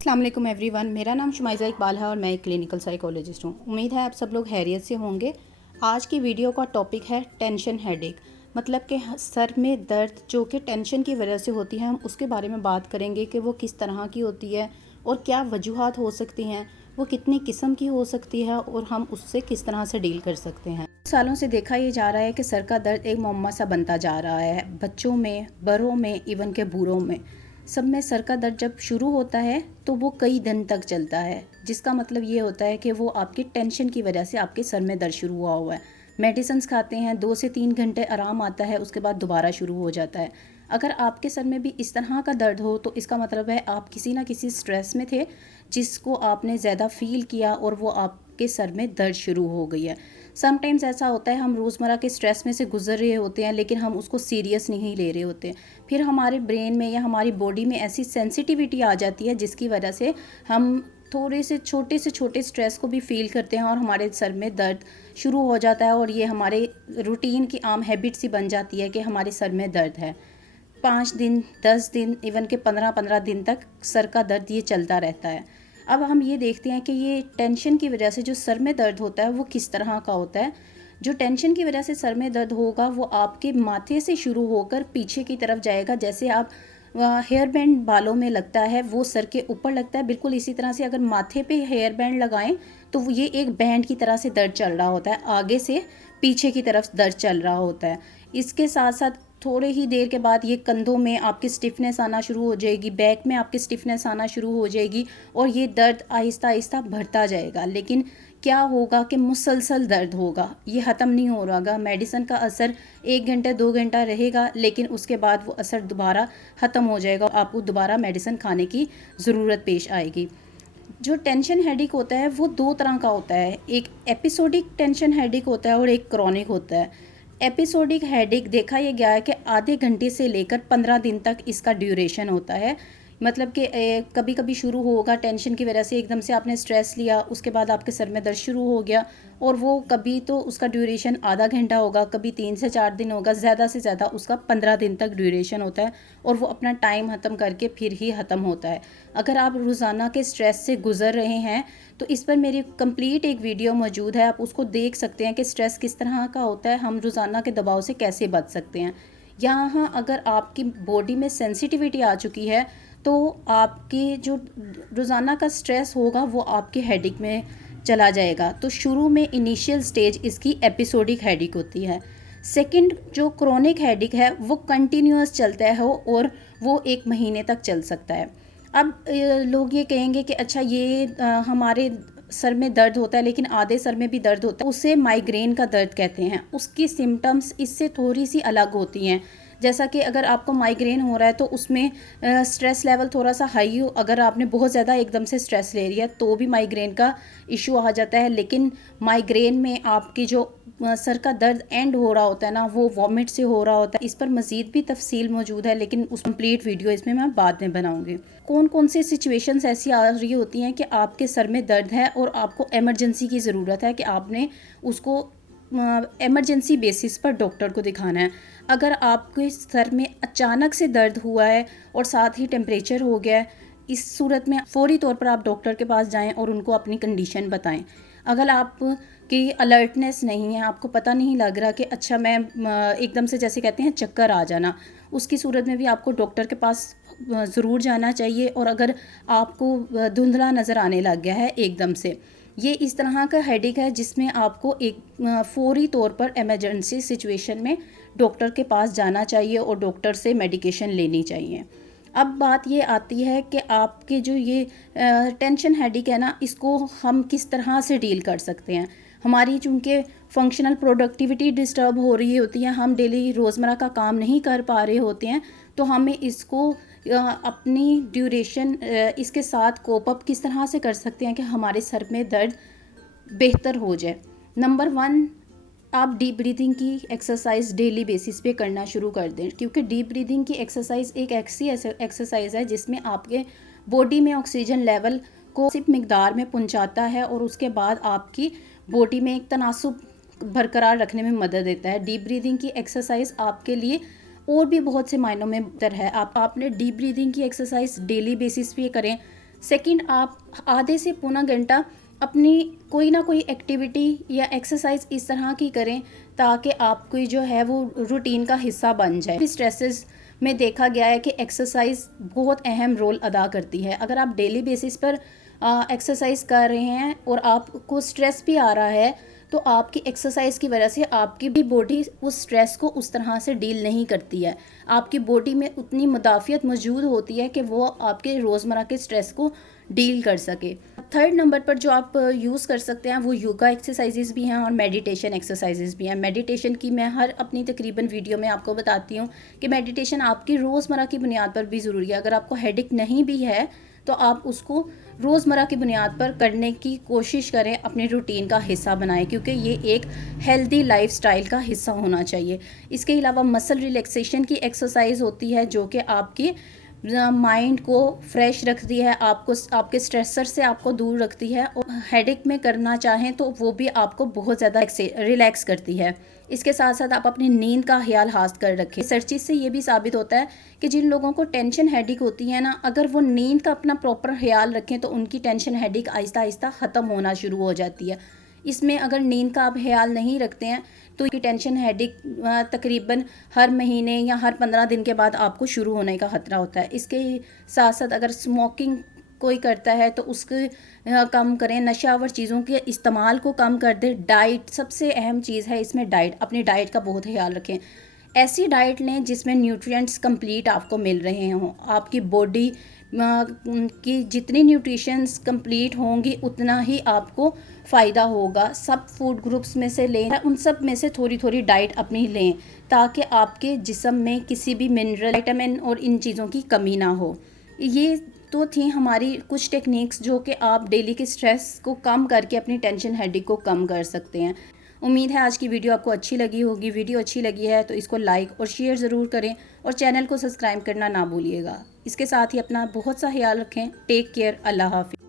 अस्सलाम वालेकुम एवरीवन, मेरा नाम शुमाइज़ा इकबाल है और मैं एक क्लिनिकल साइकोलॉजिस्ट हूँ। उम्मीद है आप सब लोग खैरियत से होंगे। आज की वीडियो का टॉपिक है टेंशन हेडेक, मतलब कि सर में दर्द जो कि टेंशन की वजह से होती है। हम उसके बारे में बात करेंगे कि वो किस तरह की होती है और क्या वजूहात हो सकती हैं, वो कितनी किस्म की हो सकती है और हम उससे किस तरह से डील कर सकते हैं। सालों से देखा ये जा रहा है कि सर का दर्द एक मुअम्मा सा बनता जा रहा है, बच्चों में, बड़ों में, इवन के बूढ़ों में। सब में सर का दर्द जब शुरू होता है तो वो कई दिन तक चलता है, जिसका मतलब ये होता है कि वो आपकी टेंशन की वजह से आपके सर में दर्द शुरू हुआ है। मेडिसिन्स खाते हैं, 2 से 3 घंटे आराम आता है, उसके बाद दोबारा शुरू हो जाता है। अगर आपके सर में भी इस तरह का दर्द हो तो इसका मतलब है आप किसी ना किसी स्ट्रेस में थे जिसको आपने ज़्यादा फील किया और वो आपके सर में दर्द शुरू हो गई है। समटाइम्स ऐसा होता है, हम रोज़मर्रा के स्ट्रेस में से गुजर रहे होते हैं लेकिन हम उसको सीरियस नहीं ले रहे होते। फिर हमारे ब्रेन में या हमारी बॉडी में ऐसी सेंसिटिविटी आ जाती है जिसकी वजह से हम थोड़े से छोटे स्ट्रेस को भी फील करते हैं और हमारे सर में दर्द शुरू हो जाता है और ये हमारे रूटीन की आम हैबिट सी बन जाती है कि हमारे सर में दर्द है। 5 दिन, 10 दिन, इवन के 15-15 दिन तक सर का दर्द ये चलता रहता है। अब हम ये देखते हैं कि ये टेंशन की वजह से जो सर में दर्द होता है वो किस तरह का होता है। जो टेंशन की वजह से सर में दर्द होगा वो आपके माथे से शुरू होकर पीछे की तरफ जाएगा। जैसे आप हेयर बैंड बालों में लगता है वो सर के ऊपर लगता है, बिल्कुल इसी तरह से अगर माथे पे हेयर बैंड लगाएं तो ये एक बैंड की तरह से दर्द चल रहा होता है, आगे से पीछे की तरफ दर्द चल रहा होता है। इसके साथ साथ थोड़े ही देर के बाद ये कंधों में आपकी स्टिफनेस आना शुरू हो जाएगी, बैक में आपकी स्टिफनेस आना शुरू हो जाएगी और ये दर्द आहिस्ता आहिस्ता बढ़ता जाएगा। लेकिन क्या होगा कि मुसलसल दर्द होगा, ये ख़त्म नहीं हो रहा। मेडिसिन का असर 1 घंटा 2 घंटा रहेगा लेकिन उसके बाद वो असर दोबारा ख़त्म हो जाएगा, आपको दोबारा मेडिसिन खाने की ज़रूरत पेश आएगी। जो टेंशन हेडेक होता है वो 2 तरह का होता है, एक एपिसोडिक टेंशन हेडेक होता है और एक क्रॉनिक होता है। एपिसोडिक हेडेक देखा ये गया है कि आधे घंटे से लेकर 15 दिन तक इसका ड्यूरेशन होता है। मतलब कि कभी कभी शुरू होगा टेंशन की वजह से, एकदम से आपने स्ट्रेस लिया, उसके बाद आपके सर में दर्द शुरू हो गया और वो कभी तो उसका ड्यूरेशन आधा घंटा होगा, कभी 3 से 4 दिन होगा, ज़्यादा से ज़्यादा उसका 15 दिन तक ड्यूरेशन होता है और वो अपना टाइम ख़त्म करके फिर ही ख़त्म होता है। अगर आप रोज़ाना के स्ट्रेस से गुज़र रहे हैं तो इस पर मेरी कंप्लीट एक वीडियो मौजूद है, आप उसको देख सकते हैं कि स्ट्रेस किस तरह का होता है, हम रोज़ाना के दबाव से कैसे बच सकते हैं। यहाँ अगर आपकी बॉडी में सेंसिटिविटी आ चुकी है तो आपकी जो रोज़ाना का स्ट्रेस होगा वो आपके हेडेक में चला जाएगा। तो शुरू में इनिशियल स्टेज इसकी एपिसोडिक हेडेक होती है। सेकंड जो क्रोनिक हेडेक है वो कंटिन्यूअस चलता है और वो 1 महीने तक चल सकता है। अब लोग ये कहेंगे कि अच्छा ये हमारे सर में दर्द होता है लेकिन आधे सर में भी दर्द होता है, उसे माइग्रेन का दर्द कहते हैं। उसकी सिम्टम्स इससे थोड़ी सी अलग होती हैं। जैसा कि अगर आपको माइग्रेन हो रहा है तो उसमें स्ट्रेस लेवल थोड़ा सा हाई हो, अगर आपने बहुत ज़्यादा एकदम से स्ट्रेस ले लिया तो भी माइग्रेन का इशू आ जाता है। लेकिन माइग्रेन में आपकी जो सर का दर्द एंड हो रहा होता है ना, वो वॉमिट से हो रहा होता है। इस पर मज़ीद भी तफसील मौजूद है लेकिन उस कंप्लीट वीडियो इसमें मैं बाद में बनाऊंगी। कौन कौन सी सिचुएशंस ऐसी आ रही होती हैं कि आपके सर में दर्द है और आपको एमरजेंसी की ज़रूरत है कि आपने उसको एमरजेंसी बेसिस पर डॉक्टर को दिखाना है। अगर आपके सर में अचानक से दर्द हुआ है और साथ ही टेम्परेचर हो गया है, इस सूरत में फ़ौरी तौर पर आप डॉक्टर के पास जाएं और उनको अपनी कंडीशन बताएं। अगर आप की अलर्टनेस नहीं है, आपको पता नहीं लग रहा कि अच्छा मैं एकदम से जैसे कहते हैं चक्कर आ जाना, उसकी सूरत में भी आपको डॉक्टर के पास ज़रूर जाना चाहिए। और अगर आपको धुंधला नज़र आने लग गया है एकदम से, ये इस तरह का हेडेक है जिसमें आपको एक फ़ौरी तौर पर इमरजेंसी सिचुएशन में डॉक्टर के पास जाना चाहिए और डॉक्टर से मेडिकेशन लेनी चाहिए। अब बात ये आती है कि आपके जो ये टेंशन हेडेक है ना, इसको हम किस तरह से डील कर सकते हैं। हमारी चूँकि फंक्शनल प्रोडक्टिविटी डिस्टर्ब हो रही होती है, हम डेली रोज़मर्रा का काम नहीं कर पा रहे होते हैं, तो हमें इसको अपनी ड्यूरेशन इसके साथ कोप अप किस तरह से कर सकते हैं कि हमारे सर में दर्द बेहतर हो जाए। नंबर 1, आप डीप ब्रीदिंग की एक्सरसाइज डेली बेसिस पे करना शुरू कर दें, क्योंकि डीप ब्रीदिंग की एक्सरसाइज एक ऐसी एक्सरसाइज है जिसमें आपके बॉडी में ऑक्सीजन लेवल को सिर्फ मिकदार में पहुंचाता है और उसके बाद आपकी बॉडी में एक तनासुब बरकरार रखने में मदद देता है। डीप ब्रीदिंग की एक्सरसाइज आपके लिए और भी बहुत से मायनों में बेहतर है। आपने डीप ब्रीदिंग की एक्सरसाइज डेली बेसिस पे करें, सेकंड, आप आधे से पौना घंटा अपनी कोई ना कोई एक्टिविटी या एक्सरसाइज इस तरह की करें ताकि आपकी जो है वो रूटीन का हिस्सा बन जाए। स्ट्रेसेस में देखा गया है कि एक्सरसाइज बहुत अहम रोल अदा करती है। अगर आप डेली बेसिस पर एक्सरसाइज कर रहे हैं और आपको स्ट्रेस भी आ रहा है तो आपकी एक्सरसाइज की वजह से आपकी भी बॉडी उस स्ट्रेस को उस तरह से डील नहीं करती है। आपकी बॉडी में उतनी मुदाफ़ियत मौजूद होती है कि वो आपके रोज़मर्रा के स्ट्रेस को डील कर सके। थर्ड नंबर पर जो आप यूज़ कर सकते हैं वो योगा एक्सरसाइजेज़ भी हैं और मेडिटेशन एक्सरसाइजेज़ भी हैं। मेडिटेशन की मैं हर अपनी तकरीबन वीडियो में आपको बताती हूँ कि मेडिटेशन आपकी रोज़मर्रा की बुनियाद पर भी ज़रूरी है। अगर आपको हेडेक नहीं भी है तो आप उसको रोज़मर्रा की बुनियाद पर करने की कोशिश करें, अपने रूटीन का हिस्सा बनाएं, क्योंकि ये एक हेल्दी लाइफस्टाइल का हिस्सा होना चाहिए। इसके अलावा मसल रिलैक्सेशन की एक्सरसाइज होती है जो कि आपकी माइंड को फ्रेश रखती है, आपको आपके स्ट्रेसर से आपको दूर रखती है और हेडेक में करना चाहें तो वो भी आपको बहुत ज़्यादा रिलैक्स करती है। इसके साथ साथ आप अपनी नींद का ख्याल हाथ कर रखें। रिसर्चेस से ये भी साबित होता है कि जिन लोगों को टेंशन हेडेक होती है ना, अगर वो नींद का अपना प्रॉपर ख्याल रखें तो उनकी टेंशन हेडेक आहिस्ता आहिस्ता ख़त्म होना शुरू हो जाती है। इसमें अगर नींद का आप ख्याल नहीं रखते हैं तो ये टेंशन हेडेक तकरीबन हर महीने या हर 15 दिन के बाद आपको शुरू होने का ख़तरा होता है। इसके साथ साथ अगर स्मोकिंग कोई करता है तो उसके कम करें, नशावर चीज़ों के इस्तेमाल को कम कर दें। डाइट सबसे अहम चीज़ है इसमें, डाइट, अपनी डाइट का बहुत ख्याल रखें। ऐसी डाइट लें जिसमें न्यूट्रिएंट्स कंप्लीट आपको मिल रहे हों। आपकी बॉडी की जितनी न्यूट्रिशंस कंप्लीट होंगी उतना ही आपको फ़ायदा होगा। सब फूड ग्रुप्स में से लें, उन सब में से थोड़ी थोड़ी डाइट अपनी लें ताकि आपके जिस्म में किसी भी मिनरल, विटामिन और इन चीज़ों की कमी ना हो। ये तो थी हमारी कुछ टेक्निक्स जो कि आप डेली के स्ट्रेस को कम करके अपनी टेंशन हेडेक को कम कर सकते हैं। उम्मीद है आज की वीडियो आपको अच्छी लगी होगी। वीडियो अच्छी लगी है तो इसको लाइक और शेयर ज़रूर करें और चैनल को सब्सक्राइब करना ना भूलिएगा। इसके साथ ही अपना बहुत सा ख्याल रखें। Take care. अल्लाह हाफ़िज़।